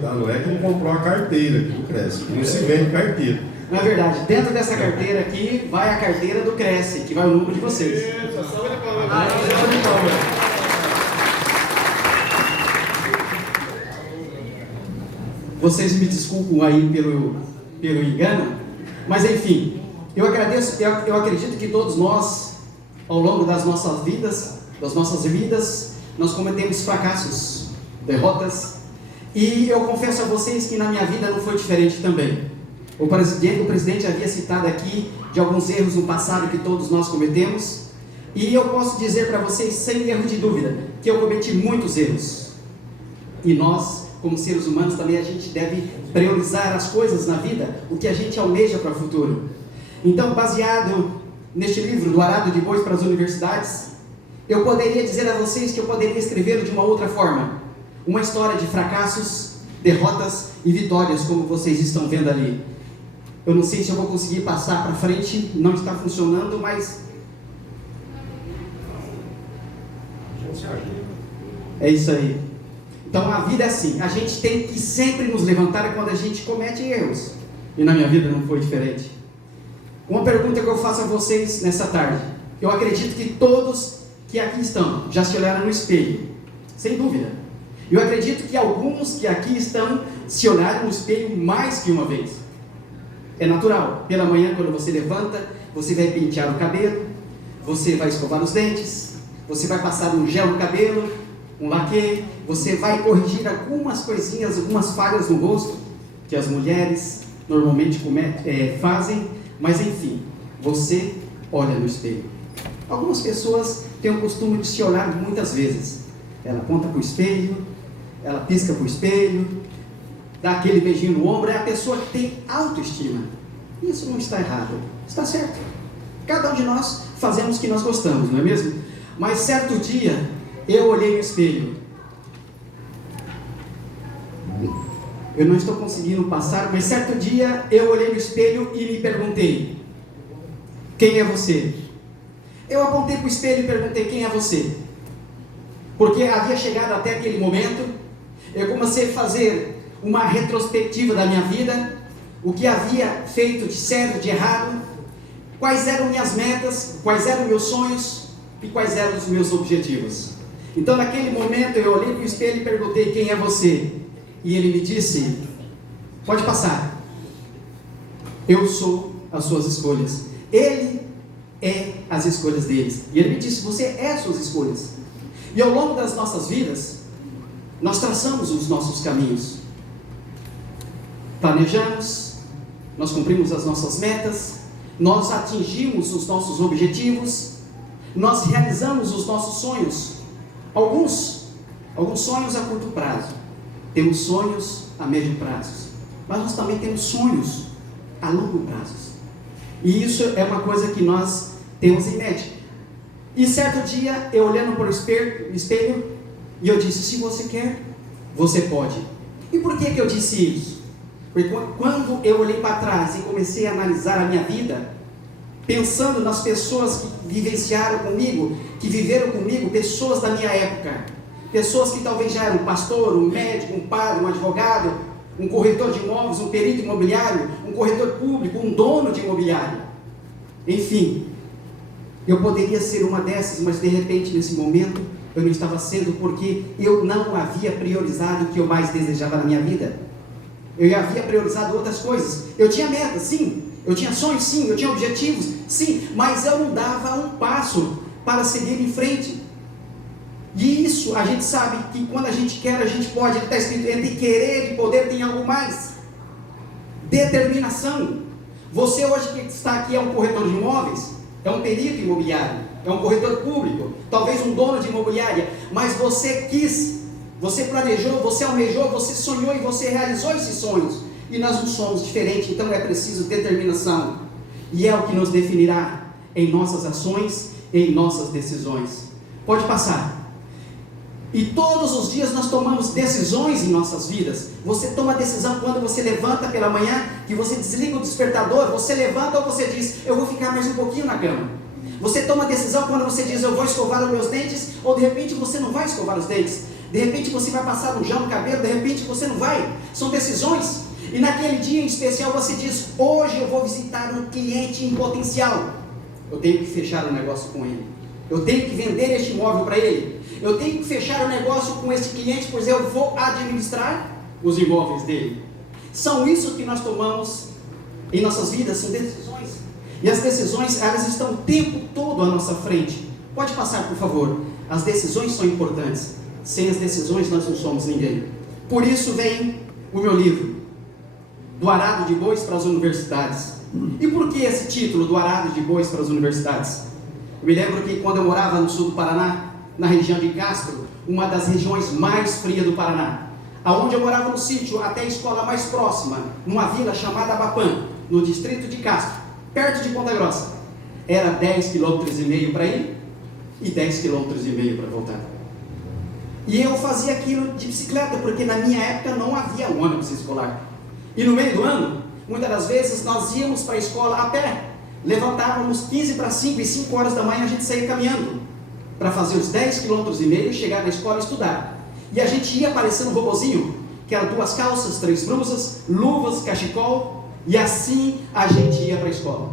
Tá? Não é que não comprou a carteira aqui do Cresce, não se vende carteira. Na verdade, dentro dessa carteira aqui, vai a carteira do Cresce, que vai o número de vocês. Salve de palmas. Salve de palmas. Vocês me desculpam aí pelo engano, mas enfim, eu agradeço, eu acredito que todos nós, ao longo das nossas vidas, nós cometemos fracassos, derrotas, e eu confesso a vocês que na minha vida não foi diferente também. O presidente havia citado aqui de alguns erros no passado que todos nós cometemos, e eu posso dizer para vocês, sem erro de dúvida, que eu cometi muitos erros. E nós, como seres humanos, também a gente deve priorizar as coisas na vida, o que a gente almeja para o futuro. Então, baseado neste livro, do Arado de Bois para as Universidades, eu poderia dizer a vocês que eu poderia escrevê-lo de uma outra forma. Uma história de fracassos, derrotas e vitórias, como vocês estão vendo ali. Eu não sei se eu vou conseguir passar para frente, não está funcionando, mas é isso aí. Então a vida é assim, a gente tem que sempre nos levantar quando a gente comete erros. E na minha vida não foi diferente. Uma pergunta que eu faço a vocês nessa tarde. Eu acredito que todos que aqui estão já se olharam no espelho, sem dúvida. Eu acredito que alguns que aqui estão se olharam no espelho mais que uma vez. É natural, pela manhã quando você levanta, você vai pentear o cabelo, você vai escovar os dentes, você vai passar um gel no cabelo, um laque, você vai corrigir algumas coisinhas, algumas falhas no rosto, que as mulheres normalmente fazem, mas enfim, você olha no espelho. Algumas pessoas têm o costume de se olhar muitas vezes. Ela aponta para o espelho, ela pisca para o espelho, dá aquele beijinho no ombro, é a pessoa que tem autoestima. Isso não está errado, está certo. Cada um de nós fazemos o que nós gostamos, não é mesmo? Mas certo dia, eu olhei no espelho. Eu não estou conseguindo passar, mas certo dia, eu olhei no espelho e me perguntei: quem é você? Eu apontei para o espelho e perguntei: quem é você? Porque havia chegado até aquele momento, eu comecei a fazer uma retrospectiva da minha vida, o que havia feito de certo, de errado, quais eram minhas metas, quais eram meus sonhos e quais eram os meus objetivos. Então naquele momento eu olhei para o espelho e perguntei: quem é você? E ele me disse: pode passar, eu sou as suas escolhas. Ele é as escolhas deles. E ele me disse: você é as suas escolhas. E ao longo das nossas vidas, nós traçamos os nossos caminhos, planejamos, nós cumprimos as nossas metas, nós atingimos os nossos objetivos, nós realizamos os nossos sonhos. Alguns sonhos a curto prazo, temos sonhos a médio prazo, mas nós também temos sonhos a longo prazo. E isso é uma coisa que nós temos em mente. E certo dia, eu olhando para o espelho, e eu disse: se você quer, você pode. E por que eu disse isso? Porque quando eu olhei para trás e comecei a analisar a minha vida, pensando nas pessoas que vivenciaram comigo, que viveram comigo, pessoas da minha época, pessoas que talvez já eram um pastor, um médico, um padre, um advogado, um corretor de imóveis, um perito imobiliário, um corretor público, um dono de imobiliário. Enfim, eu poderia ser uma dessas, mas de repente nesse momento eu não estava sendo, porque eu não havia priorizado o que eu mais desejava na minha vida. Eu havia priorizado outras coisas. Eu tinha metas, sim. Eu tinha sonhos, sim. Eu tinha objetivos, sim. Mas eu não dava um passo para seguir em frente. E isso, a gente sabe que quando a gente quer, a gente pode. Está escrito: entre querer e poder tem algo mais. Determinação. Você hoje que está aqui é um corretor de imóveis, é um perito imobiliário, é um corretor público, talvez um dono de imobiliária, mas você quis, você planejou, você almejou, você sonhou e você realizou esses sonhos. E nós não somos diferentes, então é preciso determinação. E é o que nos definirá em nossas ações, em nossas decisões. Pode passar. E todos os dias nós tomamos decisões em nossas vidas. Você toma decisão quando você levanta pela manhã, que você desliga o despertador, você levanta ou você diz: eu vou ficar mais um pouquinho na cama. Você toma decisão quando você diz: eu vou escovar os meus dentes, ou de repente você não vai escovar os dentes. De repente você vai passar um gel no cabelo, de repente você não vai. São decisões. E naquele dia em especial você diz: hoje eu vou visitar um cliente em potencial. Eu tenho que fechar um negócio com ele. Eu tenho que vender este imóvel para ele. Eu tenho que fechar um negócio com esse cliente, pois eu vou administrar os imóveis dele. São isso que nós tomamos em nossas vidas, são decisões. E as decisões, elas estão o tempo todo à nossa frente. Pode passar, por favor. As decisões são importantes. Sem as decisões nós não somos ninguém. Por isso vem o meu livro, Do Arado de Bois para as Universidades. E por que esse título, Do Arado de Bois para as Universidades? Eu me lembro que quando eu morava no sul do Paraná, na região de Castro, uma das regiões mais frias do Paraná, aonde eu morava no sítio, até a escola mais próxima, numa vila chamada Abapã, no distrito de Castro, perto de Ponta Grossa, era 10,5 km para ir e 10,5 km para voltar. E eu fazia aquilo de bicicleta, porque na minha época não havia ônibus escolar. E no meio do ano, muitas das vezes nós íamos para a escola a pé. Levantávamos 15 para 5 e 5 horas da manhã a gente saía caminhando para fazer os 10,5 km, chegar na escola e estudar. E a gente ia parecendo um robozinho, que era 2 calças, 3 blusas, luvas, cachecol, e assim a gente ia para a escola.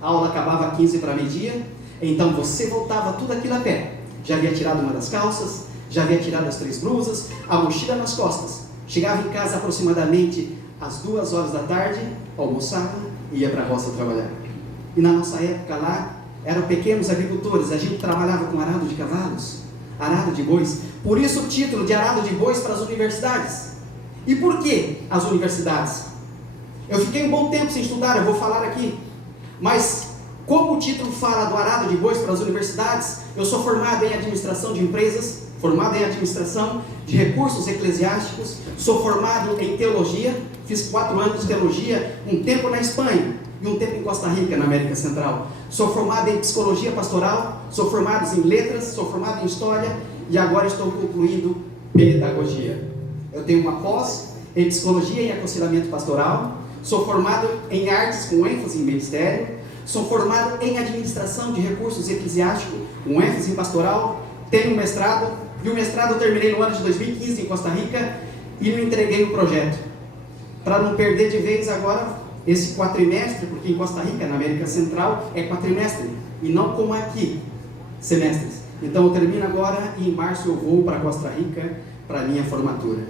A aula acabava 15 para meio-dia, então você voltava tudo aquilo a pé. Já havia tirado uma das calças, já havia tirado as 3 blusas, a mochila nas costas. Chegava em casa aproximadamente às 2 horas da tarde, almoçava e ia para a roça trabalhar. E na nossa época lá, eram pequenos agricultores, a gente trabalhava com arado de cavalos, arado de bois. Por isso o título de Arado de Bois para as Universidades. E por que as universidades? Eu fiquei um bom tempo sem estudar, eu vou falar aqui. Mas, como o título fala do Arado de Bois para as Universidades, eu sou formado em administração de empresas, formado em administração de recursos eclesiásticos, sou formado em teologia, fiz 4 anos de teologia, um tempo na Espanha e um tempo em Costa Rica, na América Central. Sou formado em psicologia pastoral, sou formado em letras, sou formado em história e agora estou concluindo pedagogia. Eu tenho uma pós em psicologia e aconselhamento pastoral, sou formado em artes com ênfase em ministério, sou formado em administração de recursos eclesiásticos com ênfase em pastoral, tenho um mestrado, e o mestrado eu terminei no ano de 2015 em Costa Rica e me entreguei o projeto. Para não perder de vez agora esse quatrimestre, porque em Costa Rica, na América Central, é quatrimestre, e não como aqui, semestres. Então eu termino agora e em março eu vou para Costa Rica para a minha formatura.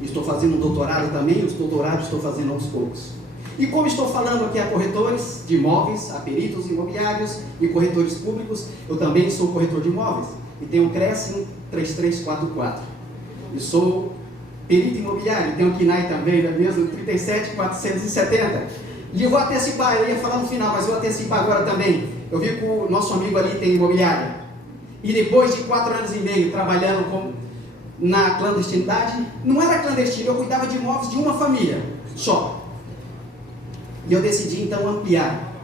Estou fazendo um doutorado também, os doutorados estou fazendo aos poucos. E como estou falando aqui a corretores de imóveis, a peritos imobiliários e corretores públicos, eu também sou corretor de imóveis e tenho um Crescim 3344. E sou perito imobiliário, tenho um KINAI também, da mesma 37470. E eu vou antecipar, eu ia falar no final, mas vou antecipar agora também. Eu vi que o nosso amigo ali tem imobiliária. E depois de 4 anos e meio trabalhando na clandestinidade, não era clandestino, eu cuidava de imóveis de uma família só. E eu decidi então ampliar,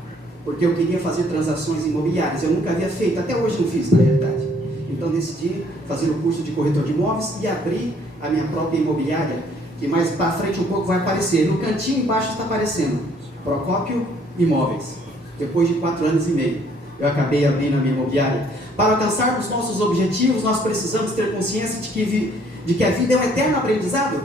porque eu queria fazer transações imobiliárias. Eu nunca havia feito, até hoje não fiz na realidade. Então decidi fazer o curso de corretor de imóveis e abrir a minha própria imobiliária, que mais para frente um pouco vai aparecer. No cantinho embaixo está aparecendo Procópio Imóveis. Depois de 4 anos e meio, eu acabei abrindo a minha imobiliária. Para alcançarmos nossos objetivos, nós precisamos ter consciência de que a vida é um eterno aprendizado.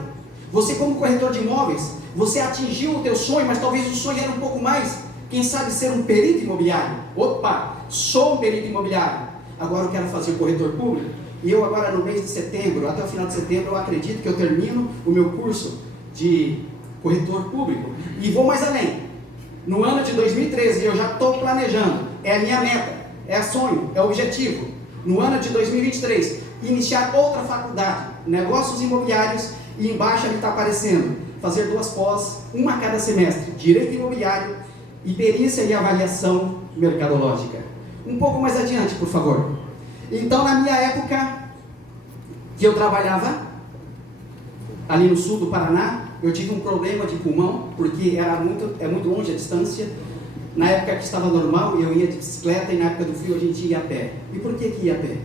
Você, como corretor de imóveis, você atingiu o teu sonho, mas talvez o sonho era um pouco mais. Quem sabe ser um perito imobiliário? Opa, sou um perito imobiliário. Agora eu quero fazer corretor público. E eu agora no mês de setembro, até o final de setembro, eu acredito que eu termino o meu curso de corretor público. E vou mais além. No ano de 2013, eu já estou planejando, é a minha meta, é sonho, é objetivo. No ano de 2023, iniciar outra faculdade, negócios imobiliários, e embaixo ali está aparecendo, fazer 2 pós, uma a cada semestre, direito imobiliário e perícia e avaliação mercadológica. Um pouco mais adiante, por favor. Então, na minha época, que eu trabalhava ali no sul do Paraná, eu tive um problema de pulmão, porque é muito longe a distância. Na época que estava normal, eu ia de bicicleta, e na época do frio a gente ia a pé. E por que ia a pé?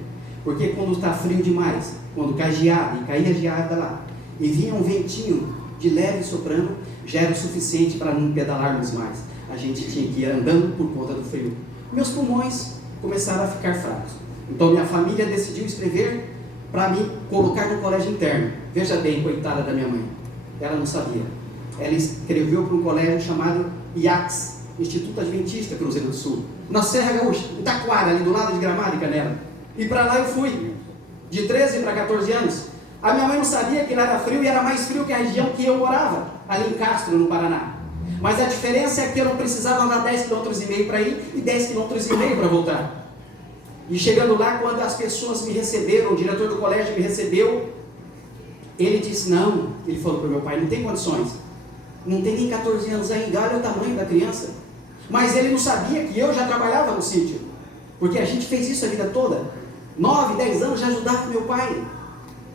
Porque quando está frio demais, quando cai geada, e caía geada lá, e vinha um ventinho de leve soprando, já era o suficiente para não pedalarmos mais. A gente tinha que ir andando por conta do frio. Meus pulmões começaram a ficar fracos. Então minha família decidiu escrever para me colocar no colégio interno. Veja bem, coitada da minha mãe, ela não sabia. Ela escreveu para um colégio chamado IACS, Instituto Adventista Cruzeiro do Sul, na Serra Gaúcha, em Taquara, ali do lado de Gramado e Canela. E para lá eu fui, de 13 para 14 anos. A minha mãe não sabia que lá era frio, e era mais frio que a região que eu morava, ali em Castro, no Paraná. Mas a diferença é que eu não precisava andar 10,5 km para ir e 10,5 km para voltar. E chegando lá, quando as pessoas me receberam, o diretor do colégio me recebeu, ele disse, não, ele falou para o meu pai, não tem condições, não tem nem 14 anos ainda, olha o tamanho da criança. Mas ele não sabia que eu já trabalhava no sítio, porque a gente fez isso a vida toda, 9, 10 anos já ajudava meu pai,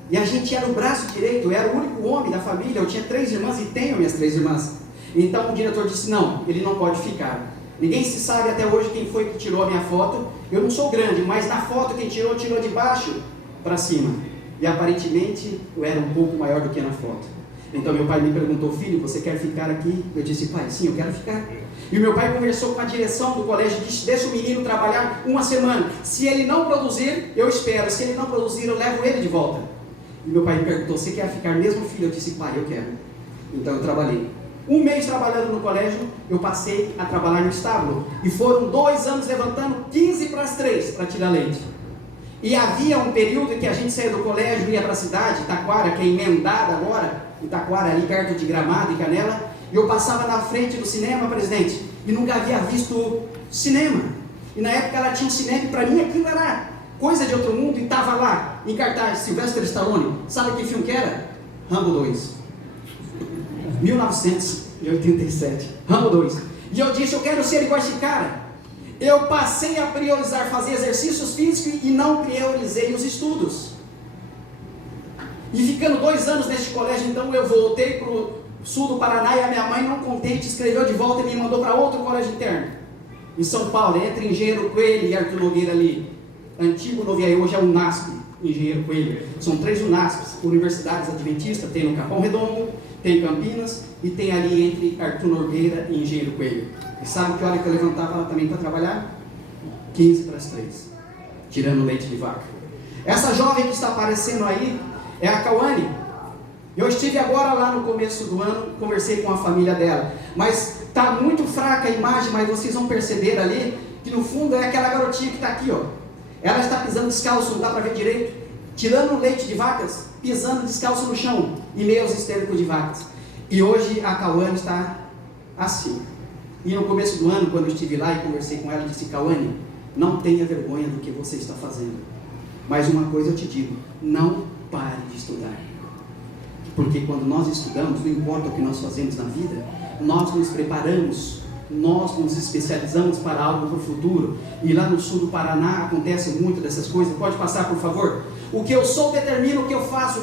e a gente era o braço direito, eu era o único homem da família, eu tinha 3 irmãs e tenho minhas 3 irmãs. Então o diretor disse, não, ele não pode ficar. Ninguém se sabe até hoje quem foi que tirou a minha foto. Eu não sou grande, mas na foto quem tirou de baixo para cima. E aparentemente eu era um pouco maior do que na foto. Então meu pai me perguntou, filho, você quer ficar aqui? Eu disse, pai, sim, eu quero ficar. E o meu pai conversou com a direção do colégio, disse, deixa o menino trabalhar 1 semana. Se ele não produzir, eu espero. Se ele não produzir, eu levo ele de volta. E meu pai me perguntou, você quer ficar mesmo, filho? Eu disse, pai, eu quero. Então eu trabalhei. 1 mês trabalhando no colégio, eu passei a trabalhar no estábulo. E foram 2 anos levantando 15 para as 3 para tirar leite. E havia um período em que a gente saía do colégio, ia para a cidade, Taquara, que é emendada agora, Taquara, ali perto de Gramado e Canela, e eu passava na frente do cinema, presidente, e nunca havia visto cinema. E na época ela tinha um cinema, e para mim aquilo era coisa de outro mundo, e estava lá, em cartaz, Sylvester Stallone. Sabe que filme que era? Rambo 2. 1987, Rambo 2. E eu disse, eu quero ser igual a esse cara. Eu passei a priorizar fazer exercícios físicos e não priorizei os estudos. E ficando 2 anos neste colégio, então eu voltei para o sul do Paraná, e a minha mãe, não contente, escreveu de volta e me mandou para outro colégio interno, em São Paulo, entre Engenheiro Coelho e Arthur Nogueira ali, antigo Noviaí, hoje é o UNASP, Engenheiro Coelho. São 3 UNASPs, Universidades Adventistas, tem no Capão Redondo, tem em Campinas, e tem ali entre Arthur Nogueira e Engenheiro Coelho. E sabe que hora que eu levantava ela também para trabalhar? 15 para as 3, tirando leite de vaca. Essa jovem que está aparecendo aí é a Cauane. Eu estive agora lá no começo do ano, conversei com a família dela, mas está muito fraca a imagem, mas vocês vão perceber ali, que no fundo é aquela garotinha que está aqui, ó. Ela está pisando descalço, não dá para ver direito, tirando leite de vacas, pisando descalço no chão, em meio aos estercos de vacas. E hoje a Cauane está assim. E no começo do ano, quando eu estive lá e conversei com ela, eu disse, Cauane, não tenha vergonha do que você está fazendo. Mas uma coisa eu te digo, não pare de estudar. Porque quando nós estudamos, não importa o que nós fazemos na vida, nós nos preparamos, nós nos especializamos para algo para o futuro. E lá no sul do Paraná acontece muito dessas coisas. Pode passar, por favor? O que eu sou determina o que eu faço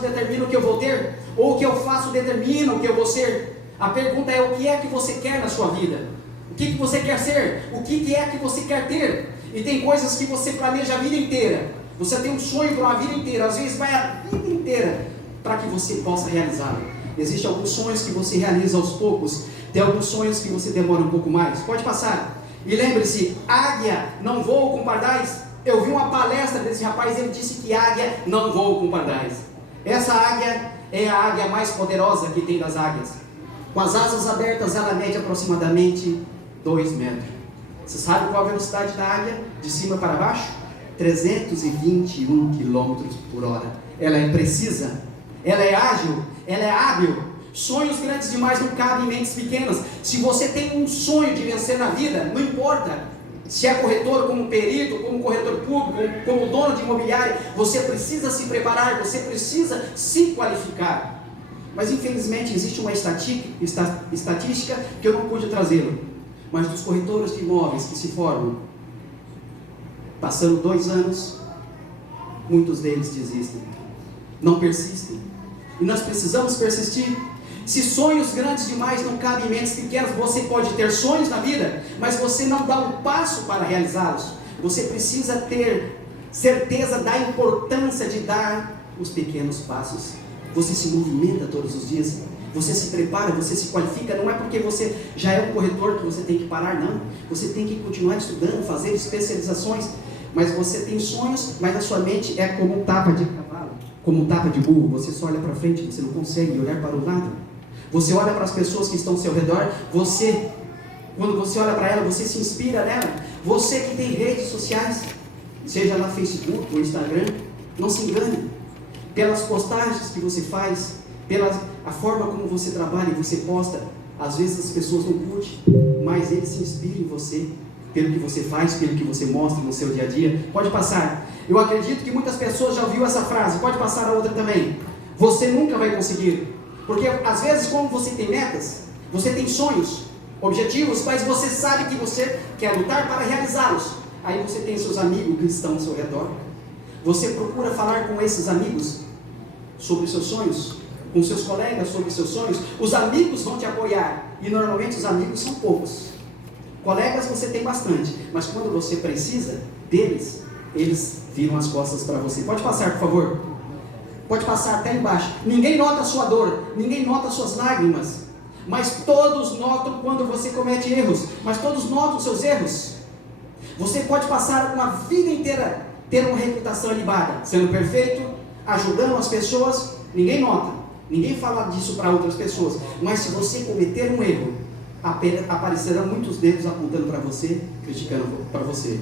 determina o que eu vou ter, ou o que eu faço determina o que eu vou ser. A pergunta é, o que é que você quer na sua vida? O que você quer ser? O que é que você quer ter? E tem coisas que você planeja a vida inteira. Você tem um sonho para uma vida inteira, às vezes vai a vida inteira para que você possa realizá-lo. Existem alguns sonhos que você realiza aos poucos, tem alguns sonhos que você demora um pouco mais. Pode passar. E lembre-se, águia não voa com pardais. Eu vi uma palestra desse rapaz, ele disse que águia não voa com pardais. Essa águia é a águia mais poderosa que tem das águias. Com as asas abertas, ela mede aproximadamente 2 metros. Você sabe qual a velocidade da águia? De cima para baixo? 321 km por hora. Ela é precisa, ela é ágil, ela é hábil. Sonhos grandes demais não cabem em mentes pequenas. Se você tem um sonho de vencer na vida, não importa se é corretor, como perito, como corretor público, como dono de imobiliário, você precisa se preparar, você precisa se qualificar. Mas infelizmente existe uma estatística que eu não pude trazê-lo. Mas dos corretores de imóveis que se formam, passando 2 anos, muitos deles desistem, não persistem. E nós precisamos persistir. Se sonhos grandes demais não cabem em mentes pequenas, você pode ter sonhos na vida, mas você não dá um passo para realizá-los. Você precisa ter certeza da importância de dar os pequenos passos. Você se movimenta todos os dias, você se prepara, você se qualifica. Não é porque você já é um corretor que você tem que parar, não. Você tem que continuar estudando, fazer especializações. mas você tem sonhos, mas a sua mente é como um tapa de cavalo, como um tapa de burro. Você só olha para frente, você não consegue olhar para o lado. Você olha para as pessoas que estão ao seu redor, quando você olha para ela, você se inspira nela. Você que tem redes sociais, seja lá Facebook ou Instagram, não se engane. Pelas postagens que você faz, pela a forma como você trabalha e você posta, às vezes as pessoas não curtem, mas eles se inspiram em você, pelo que você faz, pelo que você mostra no seu dia a dia. Pode passar. Eu acredito que muitas pessoas já ouviram essa frase. Pode passar a outra também. Você nunca vai conseguir. Porque às vezes, como você tem metas, você tem sonhos, objetivos, mas você sabe que você quer lutar para realizá-los. Aí você tem seus amigos que estão ao seu redor. Você procura falar com esses amigos sobre os seus sonhos, com seus colegas sobre os seus sonhos. Os amigos vão te apoiar, e normalmente os amigos são poucos. Colegas você tem bastante, mas quando você precisa deles, eles viram as costas para você. Pode passar, por favor? Pode passar até embaixo. Ninguém nota a sua dor, ninguém nota as suas lágrimas, mas todos notam quando você comete erros, mas todos notam os seus erros. Você pode passar uma vida inteira ter uma reputação ilibada, sendo perfeito, ajudando as pessoas, ninguém nota, ninguém fala disso para outras pessoas, mas se você cometer um erro, aparecerão muitos dedos apontando para você, criticando para você.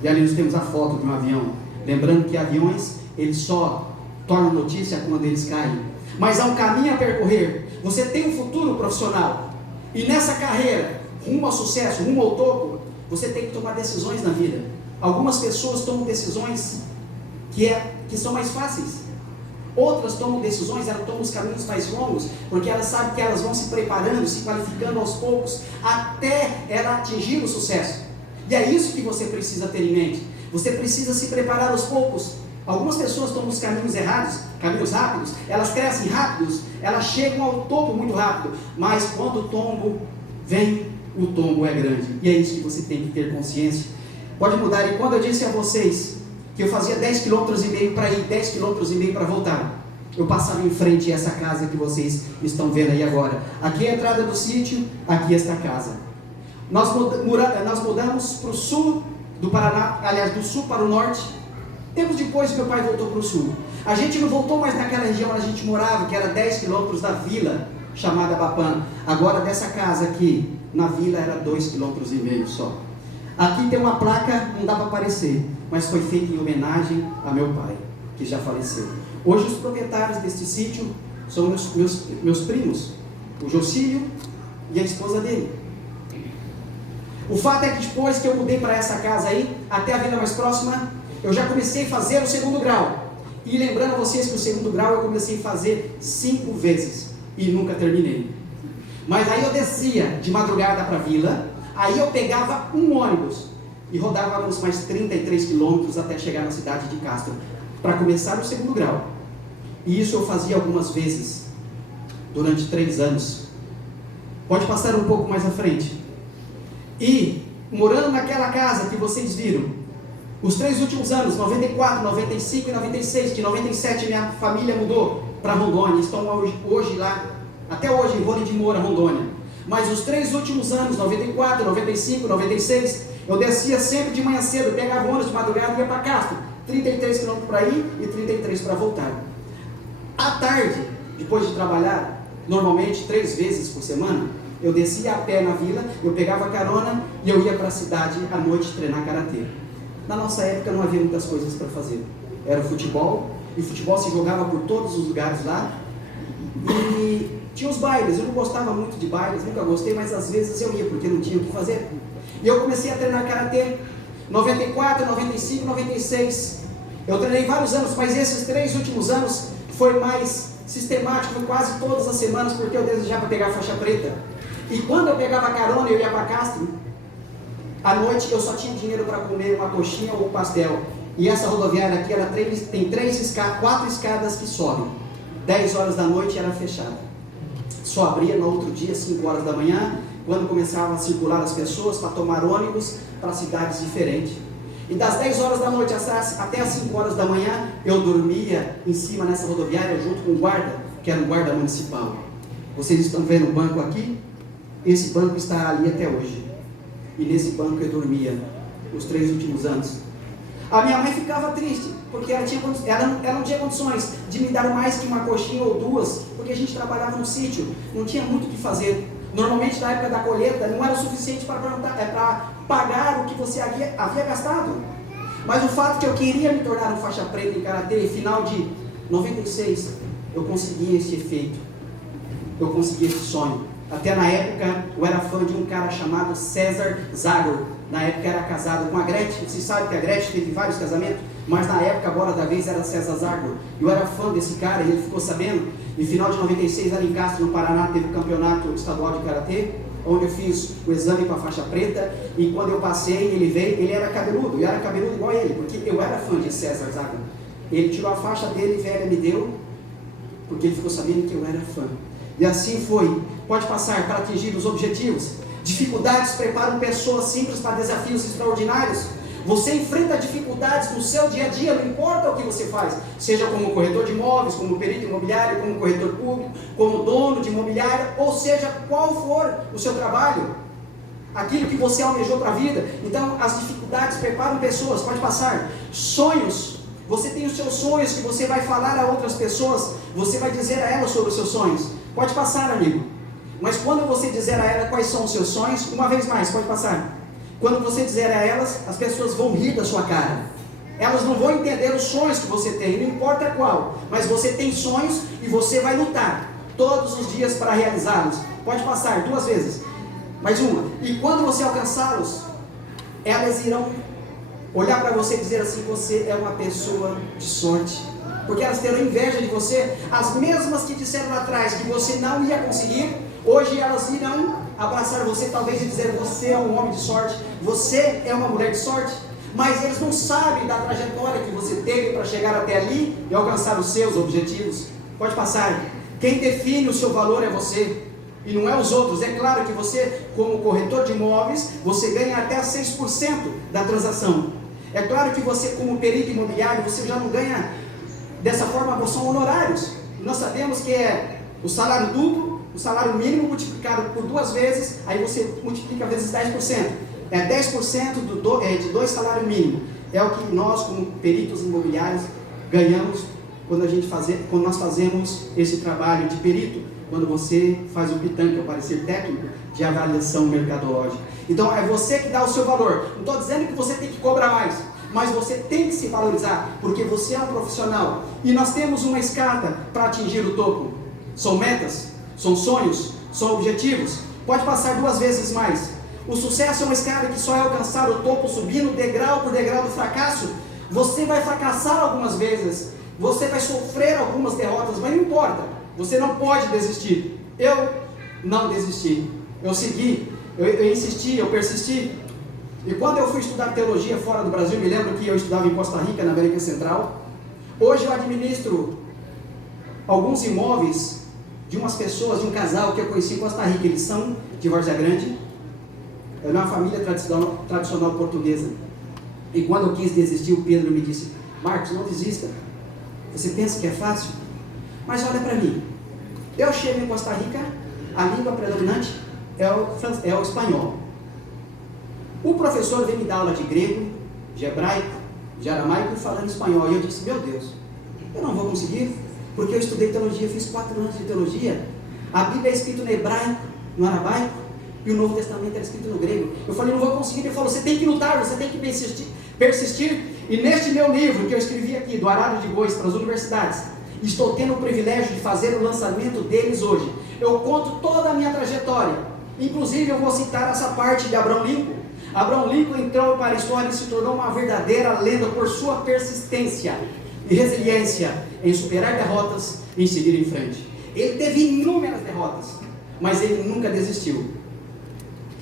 E ali nós temos a foto de um avião, lembrando que aviões, eles só tornam notícia quando eles caem, mas há um caminho a percorrer. Você tem um futuro profissional, e nessa carreira, rumo ao sucesso, rumo ao topo, você tem que tomar decisões na vida. Algumas pessoas tomam decisões que são mais fáceis, outras tomam decisões, elas tomam os caminhos mais longos, porque elas sabem que elas vão se preparando, se qualificando aos poucos, até ela atingir o sucesso. E é isso que você precisa ter em mente. Você precisa se preparar aos poucos. Algumas pessoas tomam os caminhos errados, caminhos rápidos, elas crescem rápidos, elas chegam ao topo muito rápido, mas quando o tombo vem, o tombo é grande. E é isso que você tem que ter consciência. Pode mudar. E quando eu disse a vocês que eu fazia 10,5 km para ir, 10,5 km para voltar, eu passava em frente a essa casa que vocês estão vendo aí agora. Aqui é a entrada do sítio, aqui está a casa. Nós mudamos para o sul do Paraná, aliás, do sul para o norte. Tempos depois meu pai voltou para o sul. A gente não voltou mais naquela região onde a gente morava, que era 10 km da vila chamada Bapã. Agora dessa casa aqui, na vila, era 2,5 km só. Aqui tem uma placa, não dá para aparecer, mas foi feita em homenagem a meu pai, que já faleceu. Hoje os proprietários deste sítio são meus primos, o Jocílio e a esposa dele. O fato é que depois que eu mudei para essa casa aí, até a vila mais próxima, eu já comecei a fazer o segundo grau. E lembrando a vocês que o segundo grau eu comecei a fazer 5 vezes e nunca terminei. Mas aí eu descia de madrugada para a vila, aí eu pegava um ônibus e rodávamos mais 33 quilômetros até chegar na cidade de Castro, para começar o segundo grau. E isso eu fazia algumas vezes, durante 3 anos. Pode passar um pouco mais à frente. E, morando naquela casa que vocês viram, os 3 últimos anos, 94, 95 e 96, de 97 minha família mudou para Rondônia, estão hoje lá, até hoje em Vôlei de Moura, Rondônia. Mas os 3 últimos anos, 94, 95, 96, eu descia sempre de manhã cedo, pegava ônibus de madrugada e ia para Castro, 33 km para ir e 33 para voltar. À tarde, depois de trabalhar, normalmente 3 vezes por semana, eu descia a pé na vila, eu pegava carona e eu ia para a cidade à noite treinar karatê. Na nossa época não havia muitas coisas para fazer. Era futebol, e futebol se jogava por todos os lugares lá. E tinha os bailes, eu não gostava muito de bailes, nunca gostei, mas às vezes eu ia, porque não tinha o que fazer. E eu comecei a treinar karatê, 94, 95, 96. Eu treinei vários anos, mas esses 3 últimos anos foi mais sistemático, foi quase todas as semanas, porque eu desejava pegar a faixa preta. E quando eu pegava carona e eu ia para Castro, à noite eu só tinha dinheiro para comer uma coxinha ou um pastel. E essa rodoviária aqui, ela tem 4 escadas que sobem. 10 horas da noite era fechada. Só abria no outro dia, 5 horas da manhã, quando começavam a circular as pessoas para tomar ônibus para cidades diferentes. E das 10 horas da noite até as 5 horas da manhã, eu dormia em cima nessa rodoviária junto com o guarda, que era um guarda municipal. Vocês estão vendo o banco aqui? Esse banco está ali até hoje. E nesse banco eu dormia os 3 últimos anos. A minha mãe ficava triste, porque ela não tinha condições de me dar mais que uma coxinha ou duas, porque a gente trabalhava no sítio, não tinha muito o que fazer. Normalmente na época da colheita não era o suficiente para pagar o que você havia gastado. Mas o fato que eu queria me tornar um faixa preta em Karatê, final de 96, eu consegui esse efeito, eu consegui esse sonho. Até na época eu era fã de um cara chamado César Zagor. Na época era casado com a Gretchen. Você sabe que a Gretchen teve vários casamentos, mas na época a bola da vez era César Zagor. Eu era fã desse cara e ele ficou sabendo. E final de 96, ali em Castro, no Paraná, teve o campeonato estadual de Karatê, onde eu fiz o exame com a faixa preta. E quando eu passei, ele veio, ele era cabeludo. Eu era cabeludo igual a ele, porque eu era fã de César Zagor. Ele tirou a faixa dele, velha, me deu, porque ele ficou sabendo que eu era fã. E assim foi. Pode passar para atingir os objetivos. Dificuldades preparam pessoas simples para desafios extraordinários. Você enfrenta dificuldades no seu dia a dia, não importa o que você faz, seja como corretor de imóveis, como perito imobiliário, como corretor público, como dono de imobiliária, ou seja, qual for o seu trabalho, aquilo que você almejou para a vida. Então, as dificuldades preparam pessoas. Pode passar. Sonhos. Você tem os seus sonhos que você vai falar a outras pessoas, você vai dizer a elas sobre os seus sonhos. Pode passar, amigo. Mas quando você dizer a ela quais são os seus sonhos, uma vez mais, pode passar. Quando você dizer a elas, as pessoas vão rir da sua cara. Elas não vão entender os sonhos que você tem, não importa qual. Mas você tem sonhos e você vai lutar todos os dias para realizá-los. Pode passar, 2 vezes. Mais uma. E quando você alcançá-los, elas irão olhar para você e dizer assim: você é uma pessoa de sorte. Porque elas terão inveja de você. As mesmas que disseram lá atrás que você não ia conseguir, hoje elas irão abraçar você, talvez, e dizer: você é um homem de sorte, você é uma mulher de sorte. Mas eles não sabem da trajetória que você teve para chegar até ali e alcançar os seus objetivos. Pode passar. Quem define o seu valor é você, e não é os outros. É claro que você, como corretor de imóveis, você ganha até 6% da transação. É claro que você, como perito imobiliário, você já não ganha dessa forma, são honorários. Nós sabemos que é o salário duplo, o salário mínimo multiplicado por 2 vezes, aí você multiplica vezes 10%. É 10% de 2 salários mínimos. É o que nós, como peritos imobiliários, ganhamos quando nós fazemos esse trabalho de perito. Quando você faz o PITAM, que é o parecer técnico de avaliação mercadológica. Então é você que dá o seu valor. Não estou dizendo que você tem que cobrar mais, mas você tem que se valorizar, porque você é um profissional. E nós temos uma escada para atingir o topo. São metas, são sonhos, são objetivos. Pode passar 2 vezes mais. O sucesso é uma escada que só é alcançar o topo subindo degrau por degrau do fracasso. Você vai fracassar algumas vezes, você vai sofrer algumas derrotas, mas não importa. Você não pode desistir. Eu não desisti. Eu segui, eu insisti, eu persisti. E quando eu fui estudar teologia fora do Brasil, me lembro que eu estudava em Costa Rica, na América Central. Hoje eu administro alguns imóveis de umas pessoas, de um casal que eu conheci em Costa Rica. Eles são de Várzea Grande. É uma família tradicional portuguesa. E quando eu quis desistir, o Pedro me disse: Marcos, não desista. Você pensa que é fácil? Mas olha para mim. Eu chego em Costa Rica, a língua predominante é o espanhol. O professor veio me dar aula de grego, de hebraico, de aramaico, falando espanhol. E eu disse: meu Deus, eu não vou conseguir, porque eu estudei teologia, fiz 4 anos de teologia. A Bíblia é escrita no hebraico, no aramaico, e o Novo Testamento é escrito no grego. Eu falei: não vou conseguir. Ele falou: você tem que lutar, você tem que persistir. E neste meu livro, que eu escrevi aqui, do Arado de Bois para as universidades, estou tendo o privilégio de fazer o lançamento deles hoje. Eu conto toda a minha trajetória. Inclusive eu vou citar essa parte de Abraham Lincoln. Abraham Lincoln entrou para a história e se tornou uma verdadeira lenda por sua persistência e resiliência em superar derrotas e em seguir em frente. Ele teve inúmeras derrotas, mas ele nunca desistiu.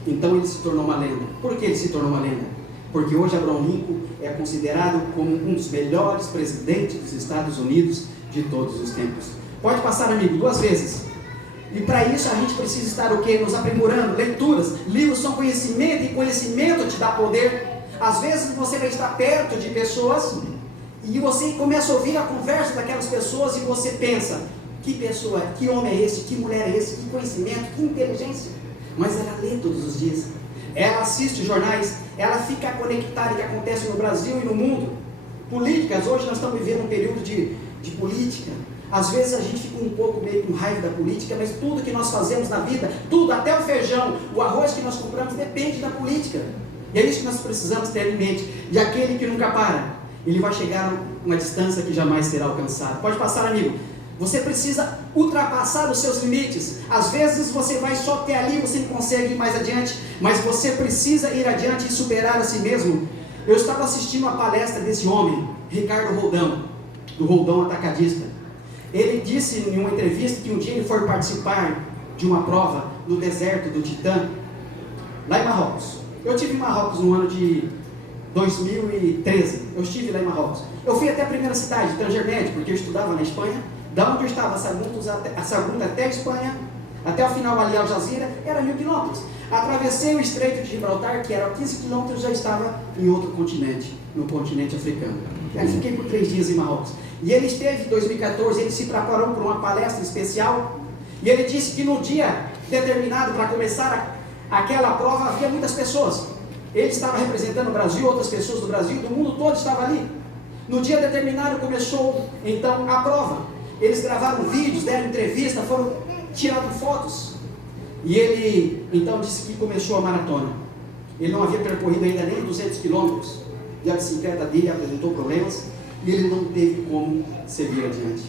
Então ele se tornou uma lenda. Por que ele se tornou uma lenda? Porque hoje Abraham Lincoln é considerado como um dos melhores presidentes dos Estados Unidos de todos os tempos. Pode passar, amigo, 2 vezes. E para isso a gente precisa estar o quê? Nos aprimorando, leituras. Livros são conhecimento, e conhecimento te dá poder. Às vezes você vai estar perto de pessoas e você começa a ouvir a conversa daquelas pessoas e você pensa: que pessoa, que homem é esse, que mulher é esse, que conhecimento, que inteligência. Mas ela lê todos os dias, ela assiste jornais, ela fica conectada ao que acontece no Brasil e no mundo. Políticas, hoje nós estamos vivendo um período de política. Às vezes a gente fica um pouco meio com raiva da política, mas tudo que nós fazemos na vida, tudo, até o feijão, o arroz que nós compramos, depende da política. E é isso que nós precisamos ter em mente. E aquele que nunca para, ele vai chegar a uma distância que jamais será alcançada. Pode passar, amigo. Você precisa ultrapassar os seus limites. Às vezes você vai só até ali, você não consegue ir mais adiante, mas você precisa ir adiante e superar a si mesmo. Eu estava assistindo a palestra desse homem, Ricardo Roldão, do Roldão Atacadista. Ele disse em uma entrevista que um dia ele foi participar de uma prova no deserto do Titã, lá em Marrocos. Eu estive em Marrocos no ano de 2013, eu estive lá em Marrocos. Eu fui até a primeira cidade, Tanger Med, porque eu estudava na Espanha. Da onde eu estava, a Sagunto até a Espanha, até o final ali, Al Jazeera, era 1000 quilômetros. Atravessei o Estreito de Gibraltar, que era 15 quilômetros, já estava em outro continente, no continente africano. Aí fiquei por 3 dias em Marrocos. E ele esteve em 2014, ele se preparou para uma palestra especial, e ele disse que no dia determinado para começar aquela prova, havia muitas pessoas. Ele estava representando o Brasil, outras pessoas do Brasil, do mundo todo estavam ali. No dia determinado começou então a prova. Eles gravaram vídeos, deram entrevista, foram tirando fotos. E ele então disse que começou a maratona. Ele não havia percorrido ainda nem 200 quilômetros. E a bicicleta dele apresentou problemas e ele não teve como seguir adiante.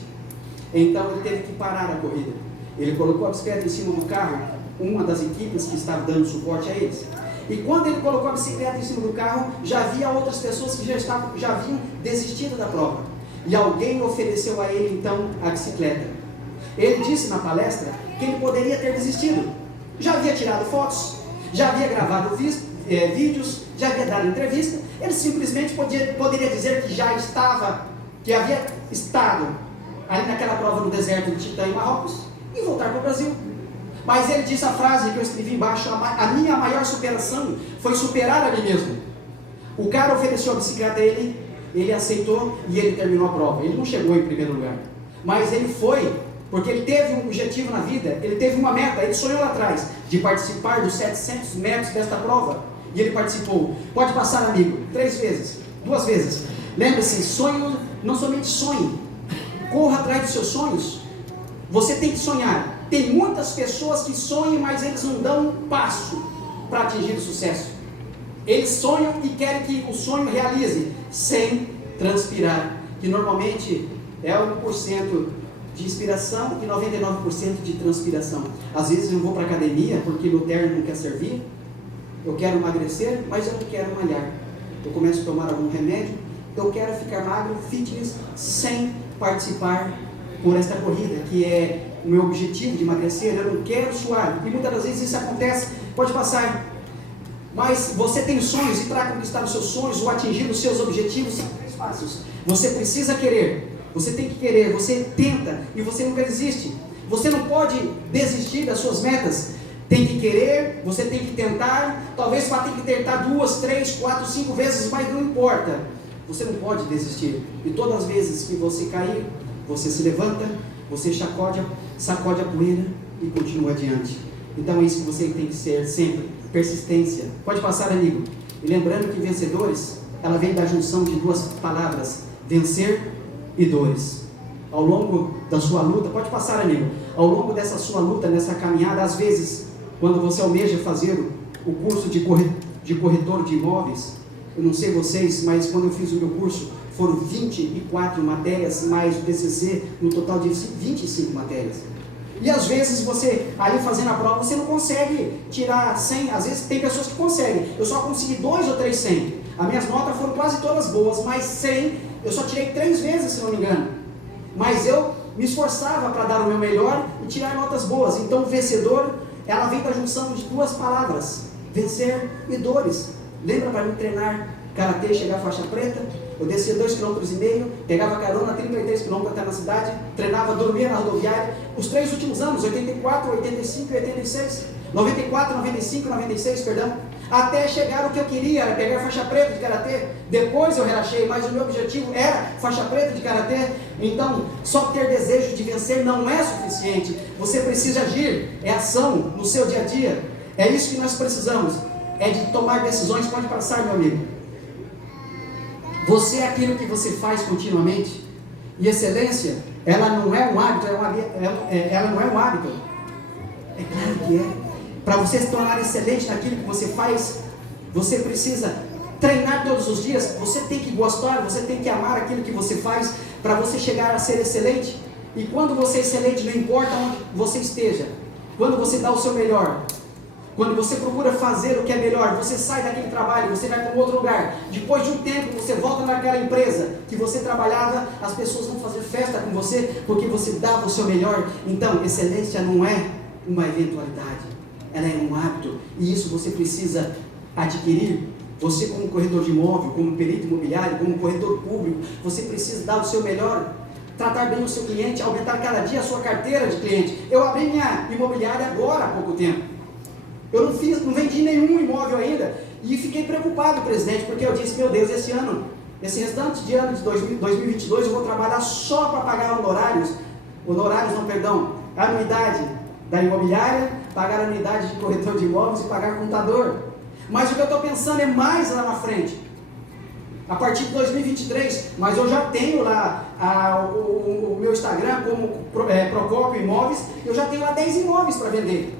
Então ele teve que parar a corrida. Ele colocou a bicicleta em cima do carro, uma das equipes que estava dando suporte a eles. E quando ele colocou a bicicleta em cima do carro, já havia outras pessoas que já haviam desistido da prova. E alguém ofereceu a ele então a bicicleta. Ele disse na palestra que ele poderia ter desistido. Já havia tirado fotos, já havia gravado vídeos, já havia dado entrevista. Ele simplesmente poderia dizer que já estava, que havia estado ali naquela prova no deserto de Titã em Marrocos e voltar para o Brasil. Mas ele disse a frase que eu escrevi embaixo: a minha maior superação foi superar a mim mesmo. O cara ofereceu a bicicleta a ele, ele aceitou e ele terminou a prova. Ele não chegou em primeiro lugar, mas ele foi, porque ele teve um objetivo na vida, ele teve uma meta, ele sonhou lá atrás, de participar dos 700 metros desta prova, e ele participou. Pode passar, amigo, 3 vezes, 2 vezes. Lembre-se, sonho, não somente sonhe, corra atrás dos seus sonhos. Você tem que sonhar. Tem muitas pessoas que sonham, mas eles não dão um passo para atingir o sucesso. Eles sonham e querem que o sonho realize, sem transpirar, que normalmente é 1% de inspiração e 99% de transpiração. Às vezes eu vou para a academia porque meu terno não quer servir, eu quero emagrecer, mas eu não quero malhar. Eu começo a tomar algum remédio, eu quero ficar magro, fitness, sem participar por esta corrida, que é o meu objetivo de emagrecer. Eu não quero suar, e muitas das vezes isso acontece. Pode passar. Mas você tem sonhos, e para conquistar os seus sonhos ou atingir os seus objetivos, são 3 passos. Você precisa querer, você tem que querer, você tenta e você nunca desiste. Você não pode desistir das suas metas. Tem que querer, você tem que tentar. Talvez vá ter que tentar 2, 3, 4, 5 vezes, mas não importa. Você não pode desistir. E todas as vezes que você cair, você se levanta, você sacode a poeira e continua adiante. Então é isso que você tem que ser sempre. Persistência. Pode passar, amigo. E lembrando que vencedores, ela vem da junção de 2 palavras: vencer e dores. Ao longo da sua luta, pode passar, amigo, ao longo dessa sua luta, nessa caminhada, às vezes, quando você almeja fazer o curso de corretor de imóveis, eu não sei vocês, mas quando eu fiz o meu curso, foram 24 matérias, mais o TCC, no total de 25 matérias. E às vezes você, ali fazendo a prova, você não consegue tirar 100, às vezes tem pessoas que conseguem. Eu só consegui 2 ou 3 100. As minhas notas foram quase todas boas, mas 100, eu só tirei 3 vezes, se não me engano. Mas eu me esforçava para dar o meu melhor e tirar notas boas. Então o vencedor, ela vem da junção de 2 palavras: vencer e dores. Lembra para mim treinar karatê, chegar à faixa preta? Eu descia 2,5 km, pegava carona 33 km até na cidade, treinava, dormia na rodoviária. Os 3 últimos anos, 84, 85 e 86, 94, 95, 96, perdão, até chegar o que eu queria, era pegar faixa preta de karatê. Depois eu relaxei, mas o meu objetivo era faixa preta de karatê. Então, só ter desejo de vencer não é suficiente. Você precisa agir, é ação no seu dia a dia. É isso que nós precisamos, é de tomar decisões. Pode passar, meu amigo. Você é aquilo que você faz continuamente. E excelência, ela não é um hábito, ela não é um hábito. É claro que é. Para você se tornar excelente naquilo que você faz, você precisa treinar todos os dias. Você tem que gostar, você tem que amar aquilo que você faz para você chegar a ser excelente. E quando você é excelente, não importa onde você esteja, quando você dá o seu melhor, quando você procura fazer o que é melhor, você sai daquele trabalho, você vai para um outro lugar. Depois de um tempo, você volta naquela empresa que você trabalhava, as pessoas vão fazer festa com você, porque você dava o seu melhor. Então, excelência não é uma eventualidade, ela é um hábito. E isso você precisa adquirir. Você, como corretor de imóvel, como perito imobiliário, como corretor público, você precisa dar o seu melhor. Tratar bem o seu cliente, aumentar cada dia a sua carteira de cliente. Eu abri minha imobiliária agora há pouco tempo. Eu não vendi nenhum imóvel ainda e fiquei preocupado, presidente, porque eu disse, meu Deus, esse restante de ano de 2022 eu vou trabalhar só para pagar a anuidade da imobiliária, pagar a anuidade de corretor de imóveis e pagar contador. Mas o que eu estou pensando é mais lá na frente, a partir de 2023, mas eu já tenho lá o meu Instagram como Procópio Imóveis, eu já tenho lá 10 imóveis para vender.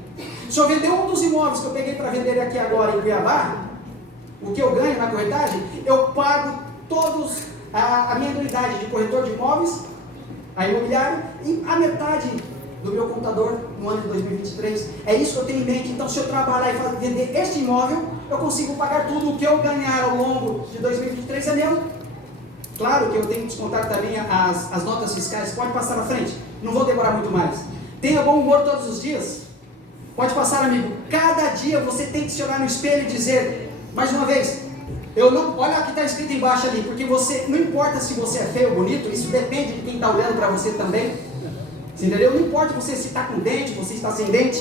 Se eu vender um dos imóveis que eu peguei para vender aqui agora em Cuiabá, o que eu ganho na corretagem, eu pago todos a minha anuidade de corretor de imóveis, a imobiliária, e a metade do meu contador no ano de 2023. É isso que eu tenho em mente. Então, se eu trabalhar e vender este imóvel, eu consigo pagar tudo o que eu ganhar ao longo de 2023 é meu. Claro que eu tenho que descontar também as notas fiscais. Pode passar na frente, não vou demorar muito mais. Tenha bom humor todos os dias. Pode passar, amigo. Cada dia você tem que se olhar no espelho e dizer, mais uma vez, olha o que está escrito embaixo ali, porque você, não importa se você é feio ou bonito, isso depende de quem está olhando para você também. Você entendeu? Não importa você se está com dente, você está sem dente,